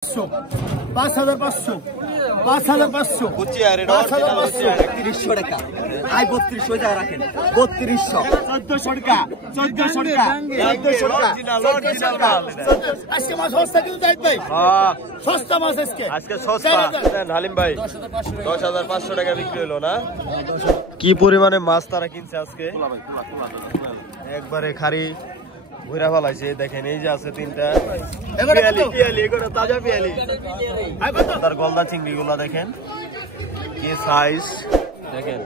5,500 5,500 300 টাকা আই 3200 টাকা রাখেন 3200 1400 টাকা 1400 টাকা 1400 টাকা আজকে মাছ সস্তা কিন্তু জাহিদ ভাই সস্তা মাছ আজকে সস্তা হালিম ভাই 10,500 টাকা বিক্রি হলো না কি পরিমাণে মাছ তারা কিনছে আজকে একবারে খারি ঘুরা ফেলাইছে দেখেন এই যে আছে তিনটা তাজা পিয়ালি তার গলদা চিংড়ি গুলা দেখেন কি সাইজ দেখেন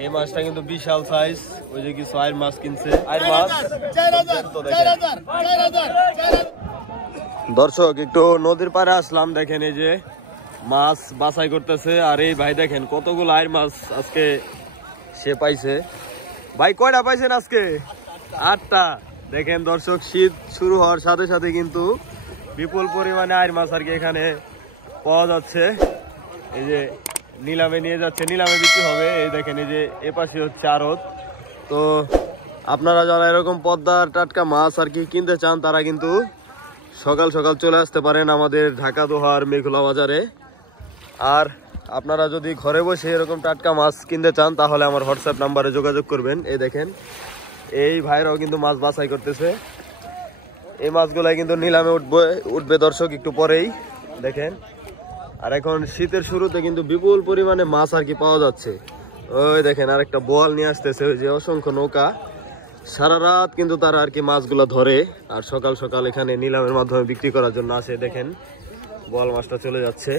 এই মাছটা কিন্তু বিশাল সাইজ ওই যে কিছু আয়ের মাছ কিনছে আয়ের মাছ 4,000 দর্শক একটু নদীর পাড়ে আসলাম দেখেন এই যে মাছ বাছাই করতেছে আর এই ভাই দেখেন কতগুলো আয়ের মাছ আজকে সে পাইছে ভাই কয়টা পাইছেন আজকে 8টা দেখেন দর্শক শীত শুরু হওয়ার সাথে সাথে কিন্তু বিপুল পরিমাণে আয়ের মাছ আর কি এখানে পাওয়া যাচ্ছে এই যে নিলামে নিয়ে যাচ্ছে নিলামে বিক্রি হবে এই দেখেন এই যে এপাশে হচ্ছে আড়ত তো আপনারা যারা এরকম পদ্মার টাটকা মাছ আর কি কিনতে চান তারা কিন্তু সকাল সকাল চলে আসতে পারেন আমাদের ঢাকা দোহার মেঘলা বাজারে আর আপনারা যদি ঘরে বসে এরকম টাটকা মাছ কিনতে চান তাহলে আমার হোয়াটসঅ্যাপ নাম্বারে যোগাযোগ করবেন এই দেখেন এই ভাইরাও কিন্তু মাছ বাছাই করতেছে এই মাছগুলা কিন্তু নিলামে উঠবে দর্শক একটু পরেই দেখেন আর এখন শীতের শুরুতে কিন্তু বিপুল পরিমাণে মাছ আর কি পাওয়া যাচ্ছে ওই দেখেন আর একটা বোয়াল নিয়ে আসতেছে ওই যে অসংখ্য নৌকা সারা রাত কিন্তু তারা আর কি মাছগুলা ধরে আর সকাল সকাল এখানে নিলামের মাধ্যমে বিক্রি করার জন্য আসে দেখেন বোয়াল মাছটা চলে যাচ্ছে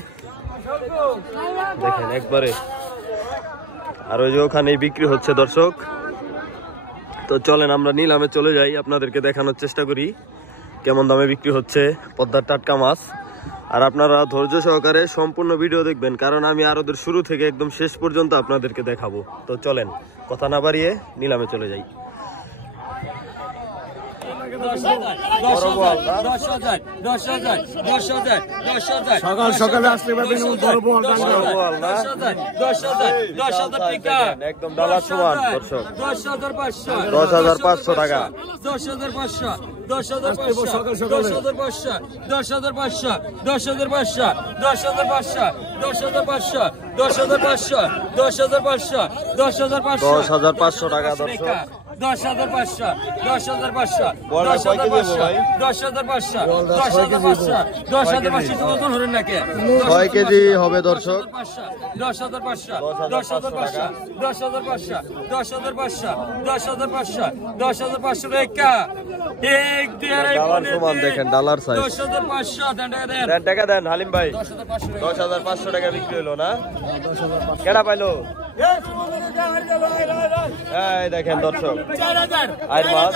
দেখেন একবারে আর ওই যে ওখানেই বিক্রি হচ্ছে দর্শক তো চলেন আমরা নিলামে চলে যাই আপনাদেরকে দেখানোর চেষ্টা করি কেমন দামে বিক্রি হচ্ছে পদ্মার টাটকা মাছ আর আপনারা ধৈর্য সহকারে সম্পূর্ণ ভিডিও দেখবেন কারণ আমি আরদের শুরু থেকে একদম শেষ পর্যন্ত আপনাদেরকে দেখাবো তো চলেন কথা না বাড়িয়ে নিলামে চলে যাই সকাল সকালে আসতে পারবেন একদম ডালার সমান দর্শক 10,500 টাকা 10,500 টাকা দর্শক 10,500 6 কেজি হবে দর্শক 10,500 টাকা দেখেন ডালার সাইজ 10,500 টাকা দেন হালিম ভাই 10,500 টাকা বিক্রি হলো না কেডা পাইলো এই দেখেন দর্শক 4,000 আয়ের মাছ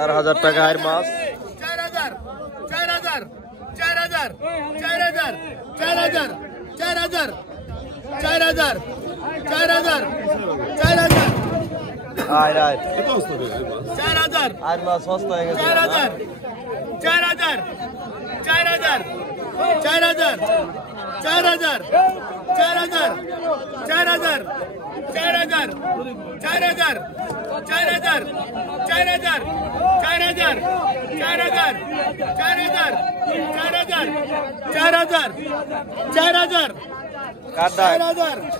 4,000 টাকা আয়ের মাছ 4,000 আয়ের4,000 মাছ সস্তা হয়ে গেছে 4,000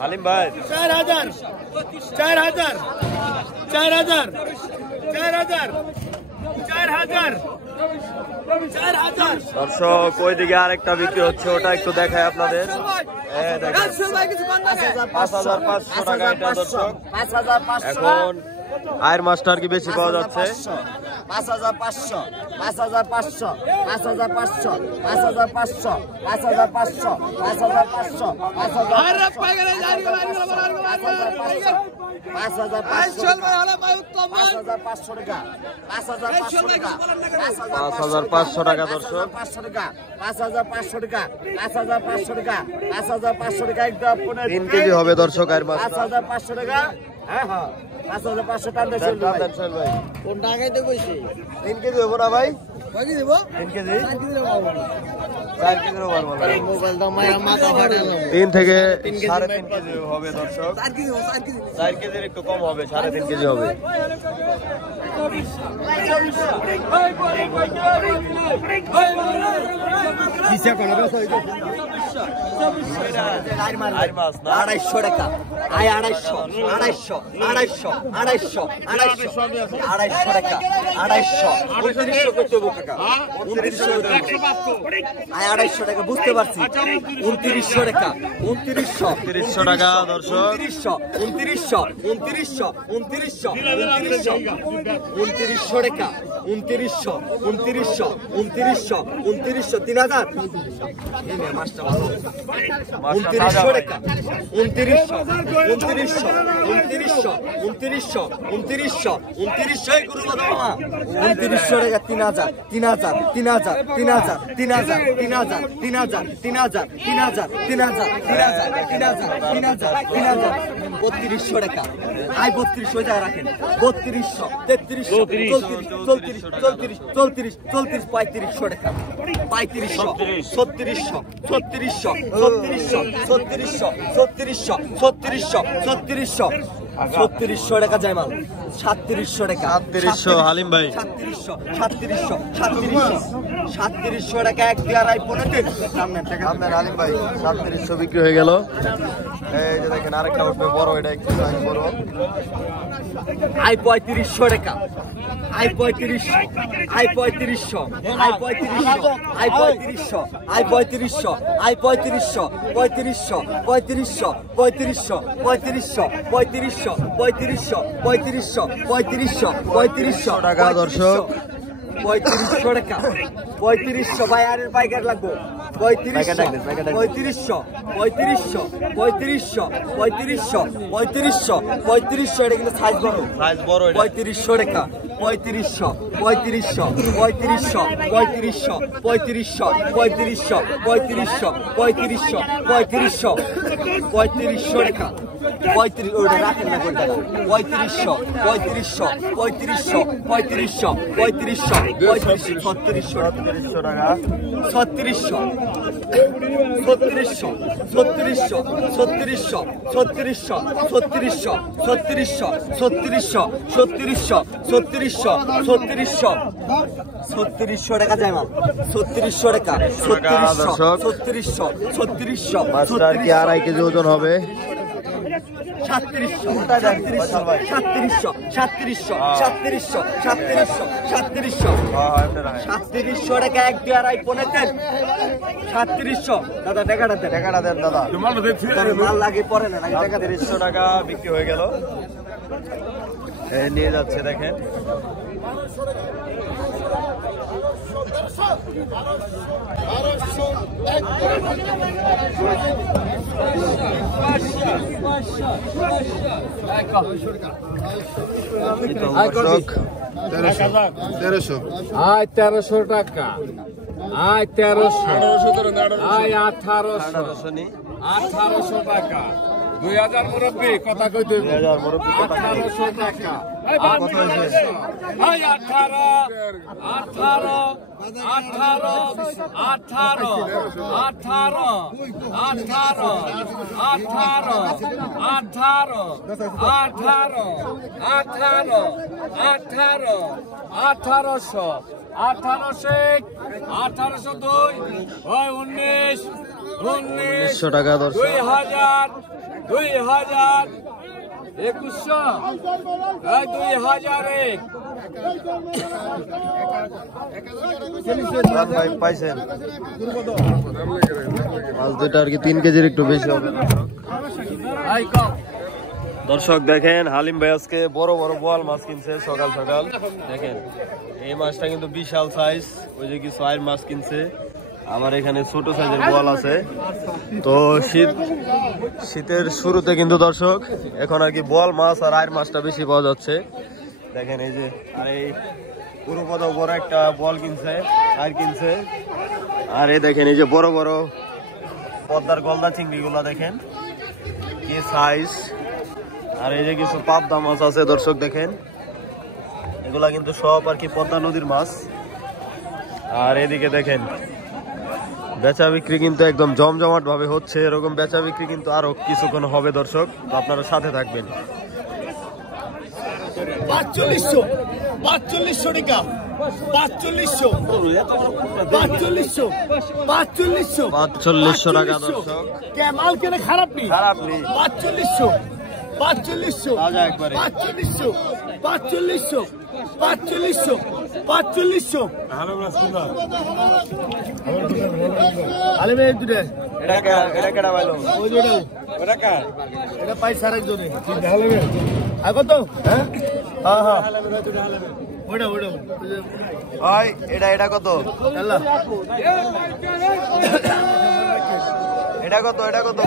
হালিম ভাই 4,000 দর্শক ওইদিকে আরেকটা বিক্রি হচ্ছে ওটা একটু দেখায় আপনাদের 5,500 টাকা এটা দর্শক এখন আয়ের মাছটা আর কি বেশি পাওয়া যাচ্ছে 5,500 5,500 5,500 5,500 5,500 5,500 5,500 টাকা দর্শক 3 কেজি হবে দর্শক আয়ের মাছ 5,500 টাকা হ্যাঁ 5,500 টাকা দেন ভাই কোন টাকায় তো কইছি 3 কেজি হবে না ভাই 3 কেজি 4 কেজির ওভার বলে। মোবাইল দাও মায়া মাথা ফাটালো 3 থেকে 3.5 কেজি হবে দর্শক। 4 কেজির একটু কম হবে, 3.5 কেজি হবে। কিসে কোন ব্যবসা হইছে 250 টাকা আয় 250 টাকা 250 করতে হবে কাকা 2900 আয় 250 টাকা বুঝতে পারছি 2900 টাকা 2900 টাকা দর্শক। 2900 টাকা 2900 3000 মাছটা ভালো 2900 টাকা 2900 করবো মামা 2900 টাকা 3200 টাকা আয় 3200 টাকা রাখেন 3200 3300 34 3500 টাকা 3600 টাকা যায় মাল 3700 টাকা 3700 হালিম ভাই 3700 টাকা এক দিয়ে আড়াই পনেরো সামনে টাকা আপনার হালিম ভাই 3700 বিক্রি হয়ে গেল। এই যে দেখেন আরেকটা উঠবে বড়, এটা একটু সাইজ বড়। আই 3500 টাকা আই 3500 টাকা দর্শক। 3500 টাকা 3500 ভাই আর পাইকার লাগবে 3500 এটা কিন্তু সাইজ বড় 3500 টাকা 3500 টাকা 35 ওটা রাখেন না কোনটা 3500 টাকা যায় মাল 3600 টাকা 3600 মাছটার কি 2.5 কেজি ওজন হবে? 3700 টাকা এক দিয়ে আড়াই পনেরো 3700 দাদা টাকাটা দেন দাদা। মাল লাগে পরে না 3700 টাকা বিক্রি হয়ে গেল। নিয়ে যাচ্ছে দেখেন। আয় 1300 টাকা আয় 1300 আয় 1800 টাকা 2000 মুরব্বী কথা কইতে 2000 মুরব্বি কথা কইতে। 1800 টাকা কত হয়েছে? আয় 18 1900 টাকা দর্শক। 2000 2100 2001 ভাই পাইছেন মাছ দুইটা আর কি 3 কেজির একটু বেশি হবে দর্শক। দেখেন হালিম ভাই আজকে বড় বড় বোয়াল মাছ কিনছে সকাল সকাল। দেখেন এই মাছটা কিন্তু বিশাল সাইজ। ওই যে কিছু আয়ের মাছ কিনছে, আমার এখানে ছোট সাইজের বোয়াল আছে। তো শীতের শুরুতে কিন্তু দর্শক এখন আর কি বোয়াল মাছ আর আয়ের মাছটা বেশি পাওয়া যাচ্ছে। দেখেন এই যে আর এই পুরো বড় একটা বোয়াল কিনছে, আয়ের কিনছে। আর এই দেখেন এই যে বড় বড় পদ্মার গলদা চিংড়ি গুলা দেখেন কি সাইজ। আর এই যে কিছু পাবদা মাছ আছে দর্শক, দেখেন এগুলা কিন্তু সব আর কি পদ্মা নদীর মাছ। আর এদিকে দেখেন বেচা বিক্রি কিন্তু একদম জমজমাট ভাবে হচ্ছে, এরকম বেচা বিক্রি কিন্তু আরো কিছুক্ষণ হবে দর্শক, তো আপনারা সাথে থাকবেন। 4500 টাকা, 4500 টাকা দর্শক। মাল কেনে খারাপ নেই, 4500 এটা পাইছে আরেকজনে কত? হ্যাঁ হ্যাঁ ওটা এটা কত? এটা কত? এটা কত?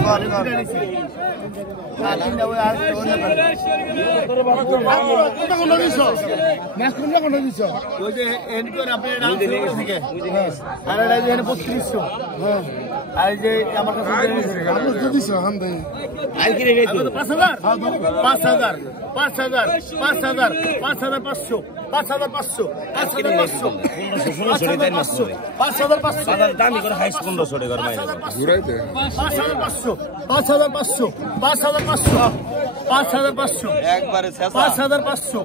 একবারে 5500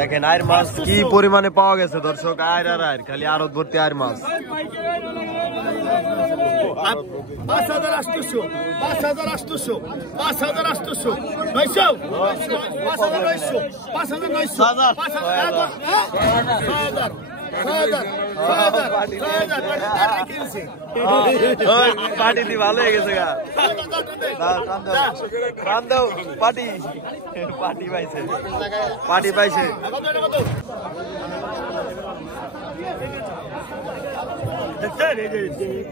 দেখেন আয়ের মাছ কি পরিমাণে পাওয়া গেছে দর্শক, আয়ের আর আয়ের, খালি আড়ত ভর্তি আয়ের মাছ। 5800 5800 5900 পার্টি দি ভালো হয়ে গেছে গা, পার্টি পাইছে, পার্টি পাইছে।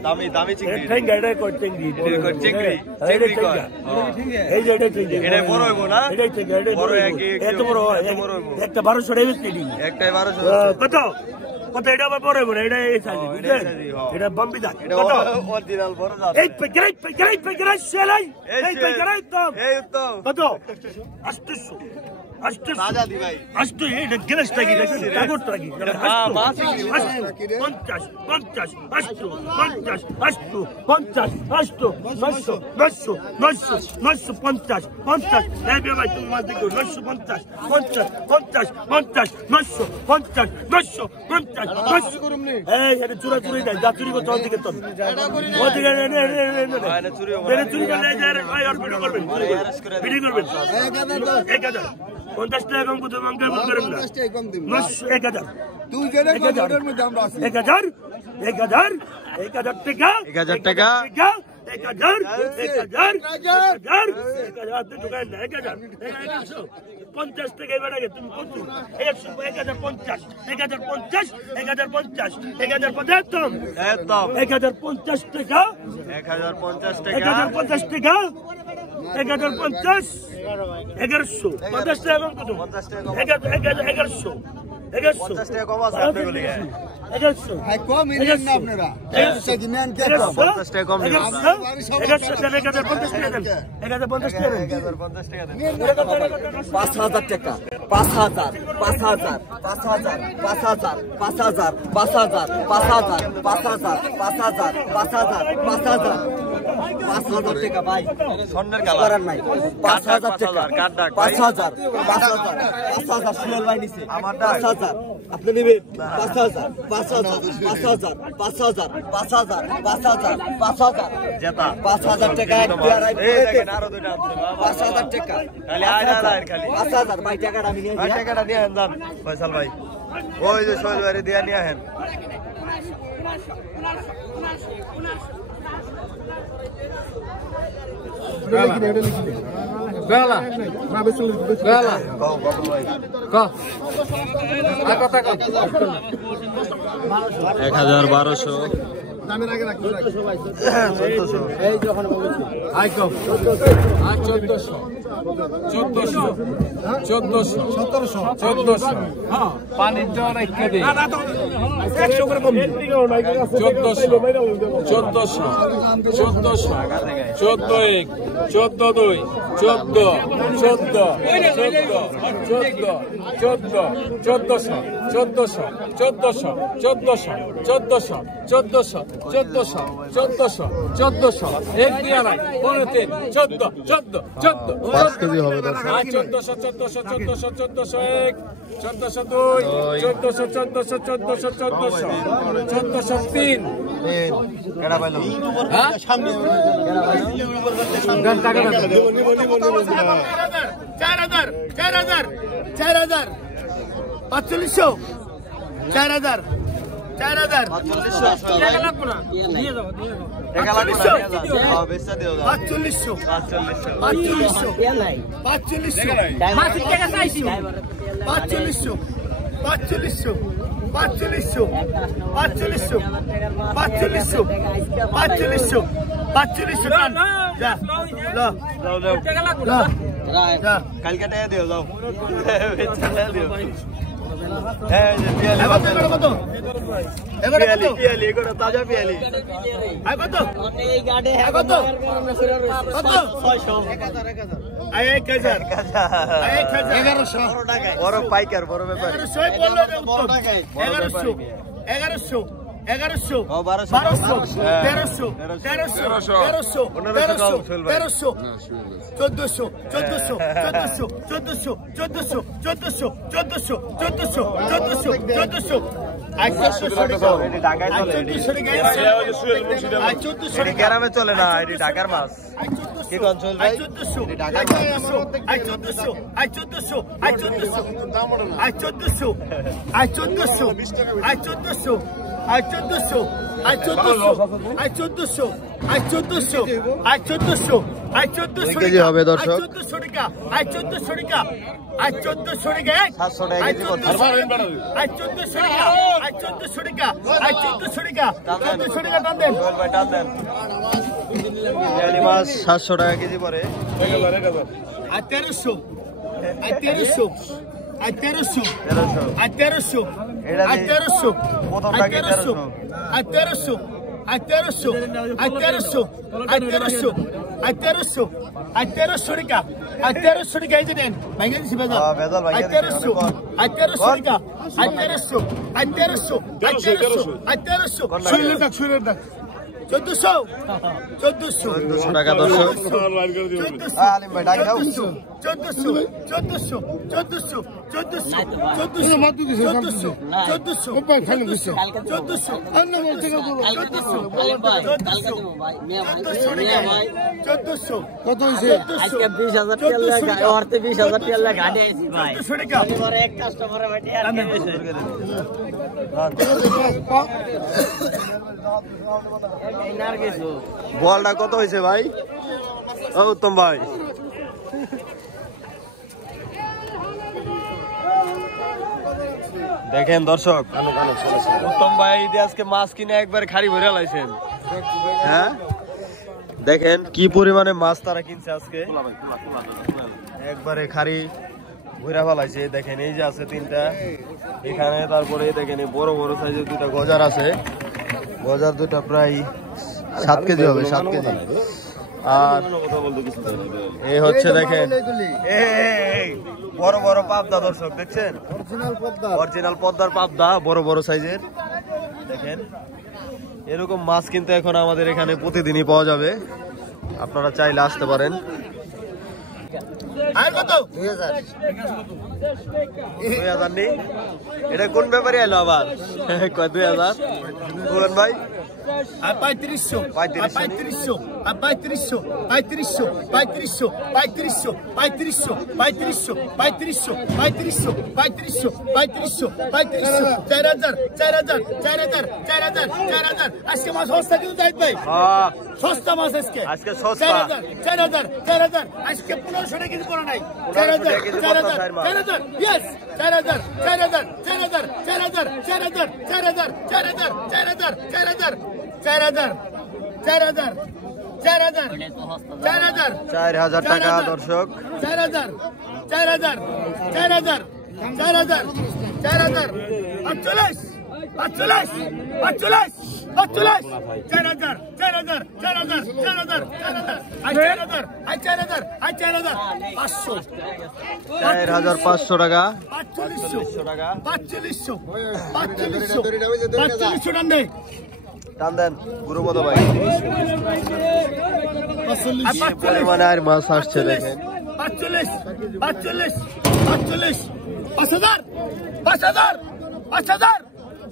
দামি দামি চিংড়ি, বড় হইব না? একটা 1200 টাকা একটাই 1200 কত? কত? এটা আবার বড় বড়, এটা এই সাইজ, বুঝলেন? এটা বম্বি দাঁত, এটা অরিজিনাল বড় দাঁত। এই পেকেরাই সেলাই, এই পেকেরাই তো এই তো কত? 800 রাজা দি ভাই, 800 এটা গ্লাস টাকি, কাগজ টাকি, মাছ 50 50 800 50 800 50 800 900 900 900 950 50 এই ভাই তুমি মাছ দেখো, 950 50 50 50 900 50 900 50 900 করুম নি। এই এটা চুরা চুরি নাই, যা চুরি করতে ওদিকে তো ওদিকে না চুরি হবে, এটা চুরি করলে এই যে ভাই আর ভিডিও করবেন, ভিডিও করবেন 1000 50 টাকা কম করতে মাঙ্গা করেন না, 1000 তুই যেটা করের মধ্যে আমরা আছি 1000 টাকা 1000 টাকা 1000 টাকা 1000 দোকান 50 টাকা বেড়ে গেছে, তুমি কত? 1050 1050 1050 1050 একদম 1050 টাকা 1050 টাকা 1050 টাকা 1050 1100 50 টাকা কত? 1100 50 টাকা কম আছে আপনাদের লিগে, 1100 ভাই কম ইলেন না আপনারা 100 কিনেন কে কম 50 টাকা কম দিন, 1050 টাকা দেন, 1050 টাকা দেন, 1050 টাকা দেন, 5000 টাকা 5000 5000 5000 5000 5000 5000 5000 5000 5000 5000 5000 5,000 টাকা ভাই স্বর্ণের করার কালার নাই 5,000 টাকা 5,000 5,000 সুহেল ভাই নিছে 5,000 আপনি নেবেন 5,000 জেতা 5,000 টাকা এক পেয়ার এই দেখেন আরো দুইটা আছে বাবা 5,000 টাকা খালি আয় না খালি 5,000 ভাই টাকাটা আমি নিয়ে ভাই টাকাটা নিয়ে আহেন যান ফয়সাল ভাই ওই যে সোহেল ভাই দিয়ে নিয়ে আহেন বেলা বেলা গাও বাবু ভাই ক কথা ক 1,1200 এই যখন বলেছি আই কম আই 1400 হ্যাঁ পানির জ্বর রেখে দে 100 করে কম 1400 এক পেয়ারা 15 14 5 কেজি হবে 1400 এক 1400 তিন কেডা পাইলো হ্যাঁ সামনে 4,000 4500 4,000 টাকা লাগবে না নিয়ে যাও টাকা লাগবে না হ্যাঁ বেচা দিও দাও 4500 মাসিক টাকা চাইছি 4500 যা টাকা লাগবে না যা কালকে টাকা দিও যাও বেচা দিও হ্যাঁ যে পিয়ালি কত পিয়ালি এগুলো তাজা পিয়ালি কত কত 1000 বড় পাইকার বড় ব্যাপার 1100 1100 ও 1200 গ্রামে চলে না এটি ঢাকার মাছ কি অঞ্চল ভাই 2 কেজি হবে দর্শক 1400 টাকা 1400 টাকা 700 টাকা 1400 টাকা টান দেন ভাই টান দেন পিয়ালি মাছ 700 টাকা কেজি পড়ে 1300 1400 টাকা দর্শক আলিম ভাই ডাক দাও 1400 বলটা কত হয়েছে ভাই ও উত্তম ভাই দেখেন দর্শক উত্তম ভাই আজকে মাছ কিনে একবার খাড়ি ভরে লাইছেন হ্যাঁ দেখেন কি পরিমাণে মাছ তারা কিনছে আজকে একবারে খাড়ি ভরে ফেলাইছে দেখেন এই যে আছে 3টা এখানে তারপরে দেখেন এই বড় বড় সাইজের 2টা গজার আছে গজার 2টা প্রায় 7 কেজি হবে 7 কেজি আর এই হচ্ছে দেখেন এই বড় বড় পাবদা দর্শক দেখছেন অরিজিনাল পদ্মার পাবদা বড় বড় সাইজের দেখেন এরকম মাছ কিন্তু এখন আমাদের এখানে প্রতিদিনই পাওয়া যাবে, আপনারা চাইলে আসতে পারেন। নেই এটা কোন ব্যাপারে এলো আবার 2000 ভাই 3500 3500 3500 3500 3500 3500 3500 3500 3500 3500 3500 3500 3500 4000 4000 4000 4000 4000 আজকে মাছ সস্তা কিন্তু জাহিদ ভাই সস্তা মাছ আজকে সস্তা 4000 4000 আজকে 1500 টাকা কিন্তু পড়া নাই 4000 4000 यस 4000 4000 4000 4000 4000 4000 4000 4000 4000 4000 টাকা দর্শক 4000 4000 4000 4000 4000 48 48 48 48 4000 4000 4000 4000 4000 4000 500 4500 টাকা 4500 টাকা 4500 টাকা নেই টান দেন গুরুপদ ভাই পরিমাণে আর মাছ আসছে দেখেন 45 45 45 5000 5000 5000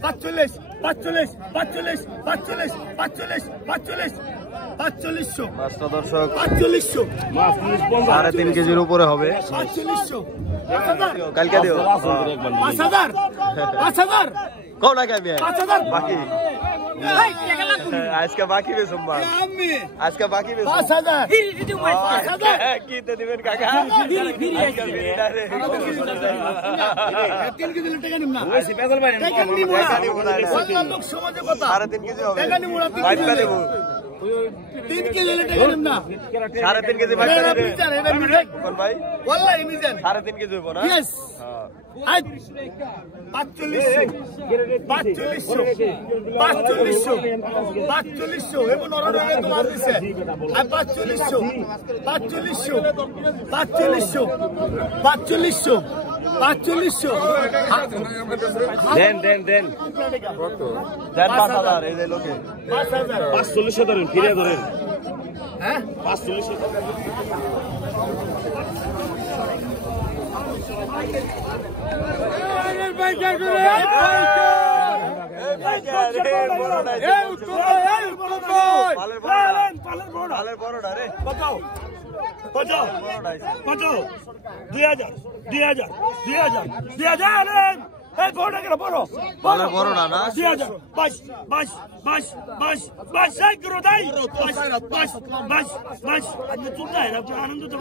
45 45 45 45 45 45 4500 মাছটা দর্শক 4500 3.5 কেজির উপরে হবে 4500 কালকে দিও 5000 5000 কোন আগে আমি 5000 বাকি আজকে বাকি বেসম মাছ আজকে বাকি বেসম 5000 কি তে দিবেন কাকা 3 কেজি টাকা নিব না টাকা নিব না লোক সমাজে কথা 3.5 কেজি হবে টাকা নিব না 3 কেজি টাকা নিব না 3.5 কেজি বাকি দিবে কোন ভাই wallahi মিজান 3.5 কেজি হইব না यस আজ 4500 এবং নরনারে তোমার দিছে আর 4500 দেন 5000 এই যে লোকে 4500 ধরেন ফিরে ধরেন হ্যাঁ 4500 বড় না না 2000 বাস আপনি চলতে আনন্দ তো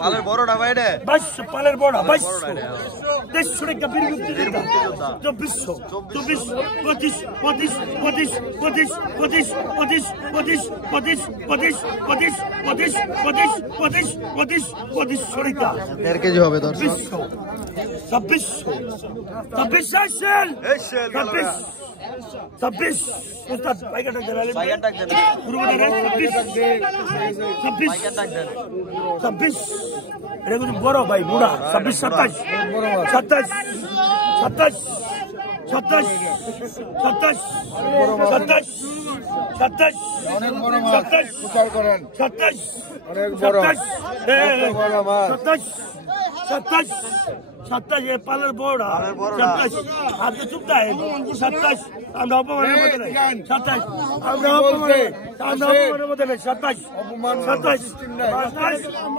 পালের বড়টা ভাই রে পালের বড় 150 টাকা বীর মুক্তি 2400 25 টাকা 1.5 কেজি হবে দর্শক 26 উস্তাদ পাইকাটা দেন পুরো দেন 26 এটা কিন্তু বড় ভাই বুড়া 26 27 অনেক বড় মাছ প্রচার করেন 27 ये पालर बोर्ड 27 आपके चुपता है 27 আমরা অপমানের মধ্যে নেই 27 আমরা অপমানের মধ্যে নেই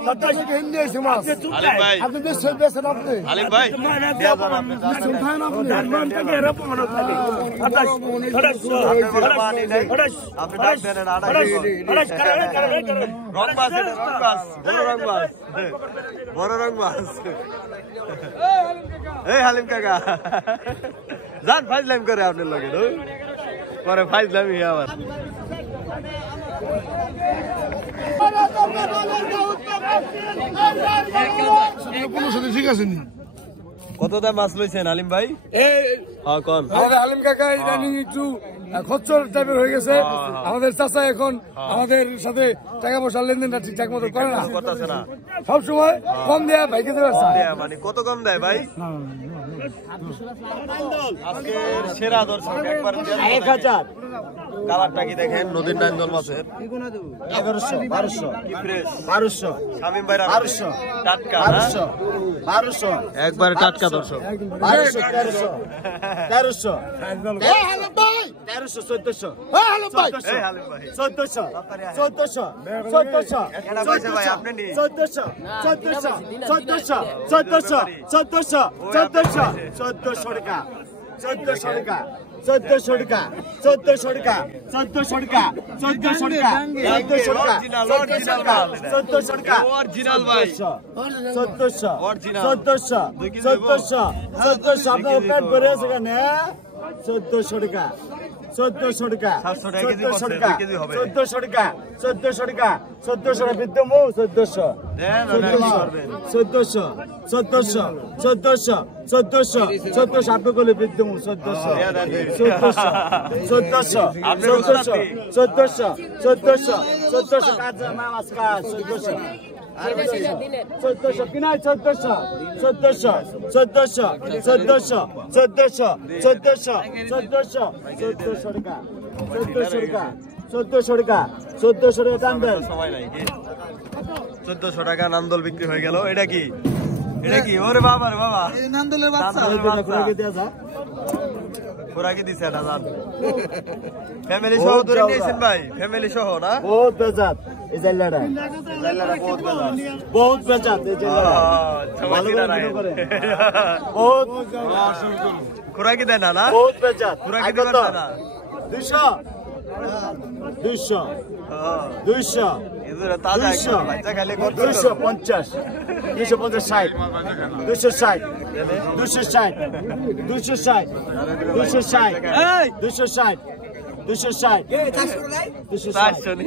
27 হিন্দি আছে মাছ আপনি দেশের আপনি আলিম ভাই ধানমান থেকে অপমান থাকে 28 আপনি ডাক দেন রং মাছ বড় রং মাছ এই হালিম কাকা যান ফাইজলাম করে আপনার লগে পরে ফাইজলামি আবার ঠিক আছে কত দাম মাছ লইছেন আলিম ভাই? হ্যাঁ কোন আলিম কাকা একটু খচ্চর টাইপের হয়ে গেছে। আমাদের চাচা এখন আমাদের সাথে টাকা পয়সার লেনদেনটা ঠিকঠাক মতো করে না, সবসময় কম দেয়া ভাইকে দেওয়ার মানে কত কম দেয় ভাই? আজকে সেরা দর্শক একবার 1000 কালারটা কি দেখেন নদীর নাইন্দল মাছের 1100 1200 কি ফ্রেশ 1200 শামিম ভাই 1200 টাটকা 1200 একবারে টাটকা দর্শক 1200 1300 1300 1400 এই হালিম ভাই 1400 1400 1400 এটা পয়সা ভাই আপনি নি 1400 1400 1400 1400 1400 1400 টাকা 1400 টাকা 1400 টাকা 1400 টাকা 1400 টাকা 1400 টাকা 1400 টাকা 1400 টাকা অরিজিনাল ভাই 1400 Original. 1400 1400 আপনার পেট ভরে আছে কেন 1400 টাকা 1400 টাকা 700 টাকা কেজি 1400 পড়ছে, টাকা 2 কেজি হবে। 1400 টাকা 1400 টাকা 1400 টাকা বিদ্যমু 1400 দেন 1400 আপনি বলে বিদ্যমু 1400 কাজ মাছ কাজ 1400 কিনাই 1400 টাকা টান দেন সবাই নাই 1400 টাকা নান্দল বিক্রি হয়ে গেল। এটা কি ওরে বাবা রে বাবা নান্দলের খোরাকি দিছে এটা জান ফ্যামিলি সহ ধরে নিয়েছেন ভাই, ফ্যামিলি সহ না বহুত বেজাত এই জায়গাটা বহুত বাজার বহুত বেজাত এই জায়গাটা ভালো করে ভিডিও করে বহুত খোরাকি দেয় না না বহুত বেজাত খোরাকি দিবেন না 200 200 এদের তাজা একদম বাচ্চা খাইলে কত 250 250 60 260 260 260 260 260 400 নি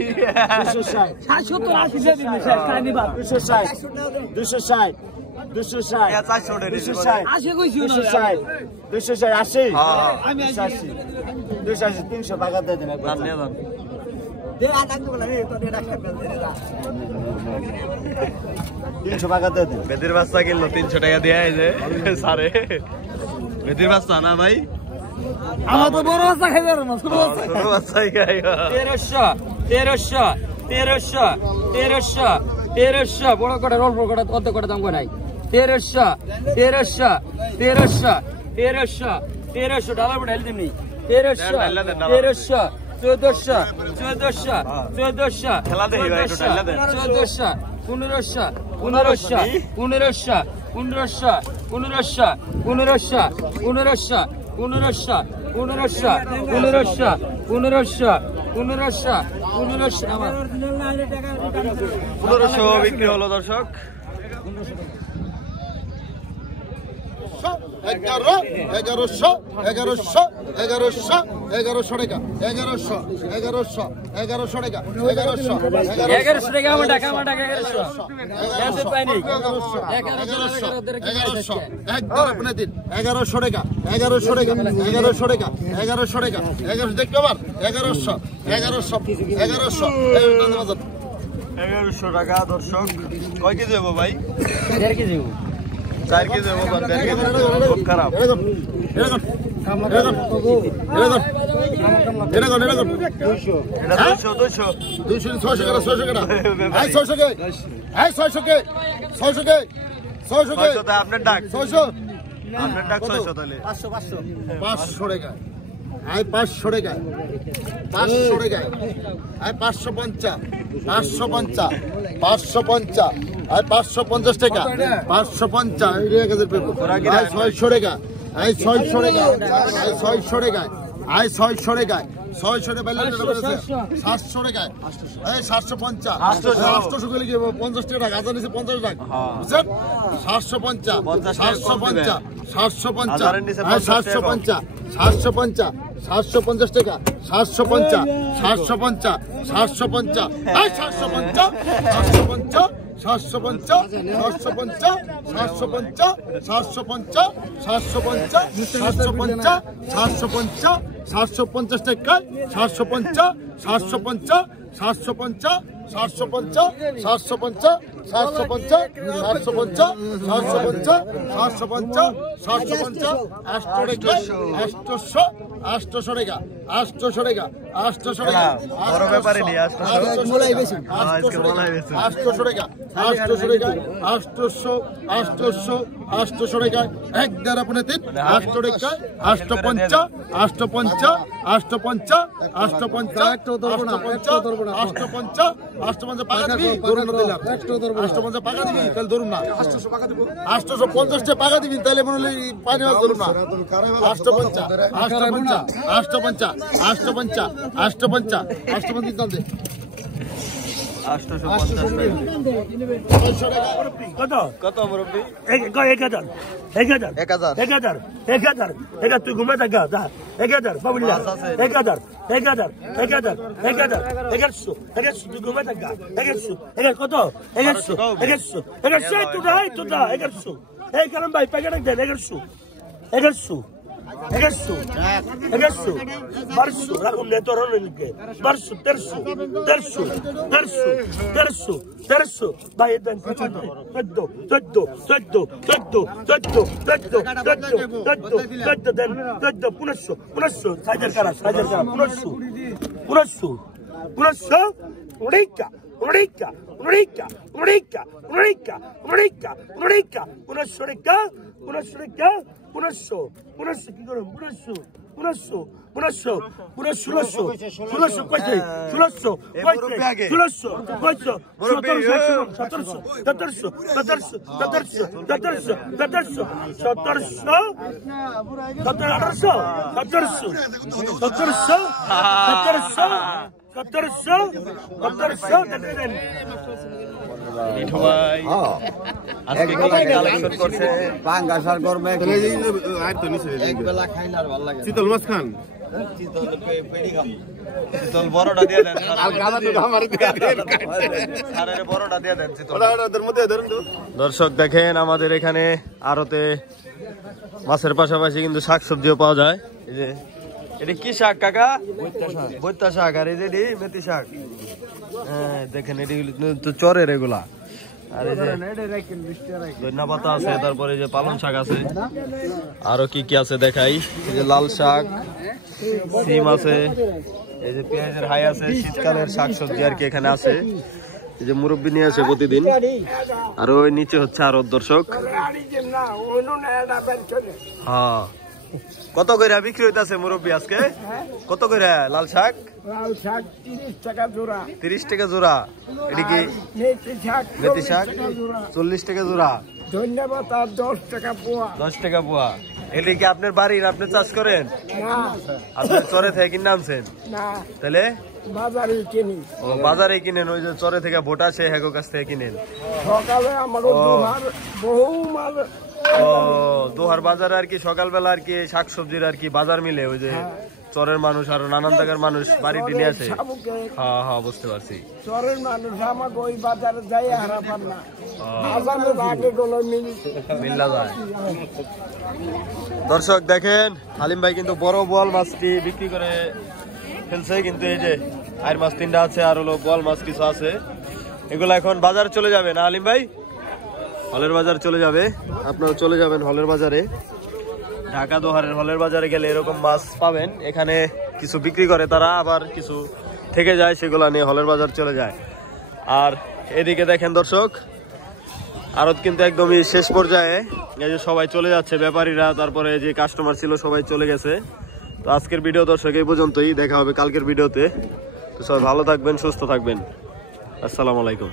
300 টাকা দিয়ে দেন জান নিয়ে যান 300 টাকা দিয়ে দেন বেদির বাচ্চা কিনলো 300 টাকা দিয়ে এই যে সারে বেদির বাচ্চা না ভাই আমার তো বড় বাচ্চা খাই যাবে না, ছোট বাচ্চা ছোট বাচ্চাই খাই 1300 বড় কটা অল্প কটা অত কটা দাম করে নাই 1300 ডালা বড় হেল দিমনি 1300 1400 খেলা দেখি ভাই, একটু ডালা দেন। 1500 1500 বিক্রি হলো দর্শক 1100 টাকা 1100 টাকা 1100 টাকা আমার টাকা 1100 এত পাই নাই 1100 একদম আপনি দিন 1100 টাকা 1100 টাকা 1100 দেখতে পার 1100 1100 টাকা দর্শক কয় কেজি হবো ভাই 1.5 কেজি 4 কেজি হবো 1.5 কেজি খুব খারাপ এটা 600 আপনার ডাক 600 আপনার ডাক 600 তাহলে 500 টাকা আই 500 টাকা 500 টাকা আই 550 আই 550 টাকা 550 এই 1000 পেপো আই 600 টাকা আই 600 টাকা আই 600 টাকা আই 600 টাকা 600 টাকা ব্যালেন্স করেছে 700 টাকা এই 750 800 করে কি 50 টাকা গাজা নিচে 50 টাকা বুঝছেন 750 750 টাকা 750 750 750 টাকায় 750 750 750 750 750 750 750 750 750 750 800 টাকা 800 টাকা 800 টাকা বড় ব্যাপারে নিয়ে 800 মোলাই বেশি 800 টাকা 800 টাকা 800 800 টাকা এক দ্বারা আপনি 800 টাকা 850 850 850 850 একটু ধরবো না 850 850 টাকা দিবি ধরুন না দিলাম 850 টাকা দিবি তাহলে ধরুন না 800 টাকা দিব 850 টাকা দিবি তাহলে মনে হলো পানি মাছ ধরুন না 850 850 850 850 850 850 দাম দে 850 কত কত মুরব্বি 1000 তুই ঘুমে থাকা 1000 পাবলিয়া 1000 তুই ঘুমে থাকা 1100 কত 1100 এই কারণ ভাই প্যাকেট দেন 1100 রাখুন নেতর বারশো 1300 ভাই দেন 14 দেন 1500 সাইজের কারা 1500 উড়িকা 1500 কি করুন 1500 মিঠু ভাই আজকে কি কালেকশন করছে পাঙ্গাসার গরমে এক বেলা খাইলার ভালো লাগে চিতল মাছ খান চিতল বড়টা দিয়ে দেন সারের বড়টা দিয়ে দেন চিতল দর্শক দেখেন আমাদের এখানে আড়তে মাছের পাশাপাশি কিন্তু শাকসবজিও পাওয়া যায় এই যে এটা কি শাক কাকা বৈত্যা শাক আর এই যে মেথি শাক হ্যাঁ দেখেন এটি তো চরের এগুলা আর এই যে ধনিয়া পাতা আছে তারপরে যে পালং শাক আছে আরো কি কি আছে দেখাই এই যে লাল শাক সিম আছে এই যে পেঁয়াজের হাই আছে শীতকালের শাকসবজি আর কি এখানে আছে এই যে মুরব্বি নিয়ে আসে প্রতিদিন আর ওই নিচে হচ্ছে আরো দর্শক হ্যাঁ কত করে বিক্রি হইতাছে মুরব্বি আজকে কত করে লাল শাক 30 টাকা জোড়া এটা কি মেথি শাক 40 টাকা জোড়া ধন্যবাদ 10 টাকা পোয়া এটা কি আপনার বাড়ির আপনি চাষ করেন আপনার চরে থেকে কিনে আনছেন তাহলে বাজারে কিনি ও বাজারে কিনেন ওই যে চরে থেকে ভোট আছে হেগো কাছ থেকে কিনেন সকালে আমাকে বহু মাল ও দোহার বাজারে আর কি সকালবেলা আর কি শাকসবজির আর কি বাজার মিলে ওই যে চরের মানুষ আর নানান জায়গার মানুষ বাড়িতে নিয়ে আসে হ্যাঁ হ্যাঁ বুঝতে পারছি চরের মানুষ আমাকে ওই বাজারে যাই হারা পান না বাজারে আগে কোনো মিল্লা যায় দর্শক দেখেন হালিম ভাই কিন্তু বড় বোয়াল মাছটি বিক্রি করে ফেলছে কিন্তু এই যে আর মাছ 3টা আছে আর হলো বোয়াল মাছ কিছু আছে এগুলো এখন বাজারে চলে যাবে না হালিম ভাই হলের বাজার চলে যাবে আপনারা চলে যাবেন হলের বাজারে ঢাকা দোহারের হলের বাজারে গেলে এরকম মাছ পাবেন এখানে কিছু বিক্রি করে তারা আবার কিছু থেকে যায় সেগুলো নিয়ে হলের বাজার চলে যায় আর এদিকে দেখেন দর্শক আড়ত কিন্তু একদমই শেষ পর্যায়ে এই যে সবাই চলে যাচ্ছে ব্যাপারীরা তারপরে যে কাস্টমার ছিল সবাই চলে গেছে তো আজকের ভিডিও দর্শক এই পর্যন্তই দেখা হবে কালকের ভিডিওতে তো সবাই ভালো থাকবেন সুস্থ থাকবেন আসসালামু আলাইকুম